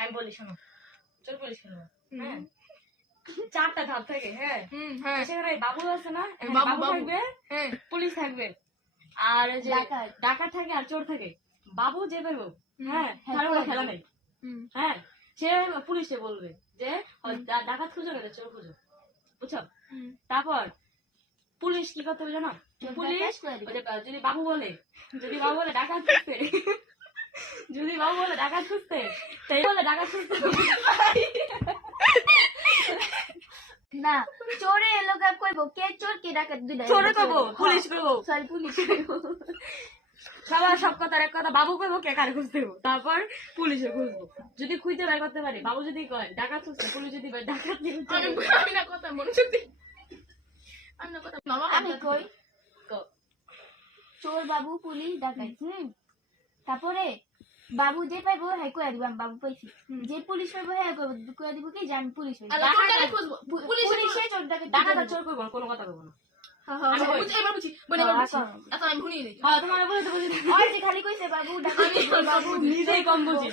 আমি বলি শোনো, চোর পুলিশ খেলবো। হ্যাঁ, 4টা ধাপ থাকে। হ্যাঁ, সেখানে বাবু আছে না, বাবু থাকবে, পুলিশ থাকবে, আর যে ডাকাত থাকে আর চোর থাকে। বাবু যে পারবো, হ্যাঁ, তার কোনো খেলা নেই। হ্যাঁ, সে পুলিশে বলবে যে ডাকাত খুঁজো না চোর খুঁজো, বুঝছো? তারপর পুলিশ কি করতে হবে জানো? পুলিশ যদি বাবু বলে ডাকাত খুঁজতে, যদি বাবু বলে ডাকাত খুঁজতে, তাই বলে ডাকাত খুঁজতে না, চোরে এলাকা কইবো কে চোর কে ডাকাত দুইটা চোরে কইবো, পুলিশ কইবো, সরি পুলিশ কইবো। সবার সব কথার এক কথা, বাবু কইবো কে কারে খুঁজতে হইবো, তারপর পুলিশে খুঁজবো। যদি খুঁজতে বের করতে পারি, বাবু যদি কয় ডাকাত খুঁজতে, পুলিশ যদি কয় ডাকাত আমি না কথা মনোযোগ দি আমি না কথা আমি কই চোর বাবু পুলিশ ডাকাত। তারপরে বাবু যে পাইবো হ্যাঁ কইয়া দিব আমি বাবু পাইছি, যে পুলিশ পাইবো হ্যাঁ কইয়া দিব কি যে আমি পুলিশ পাইছি। পুলিশে চোর ডাকাত আর চোর কইবো, কোনো কথা কইবো না। এবার বুঝি বলে এবার বুঝি আচ্ছা আমি শুনি নেই তোমার বলে তো বুঝি আর যে খালি কইছে বাবু ডাকাত বাবু নিজেই কম বুঝি।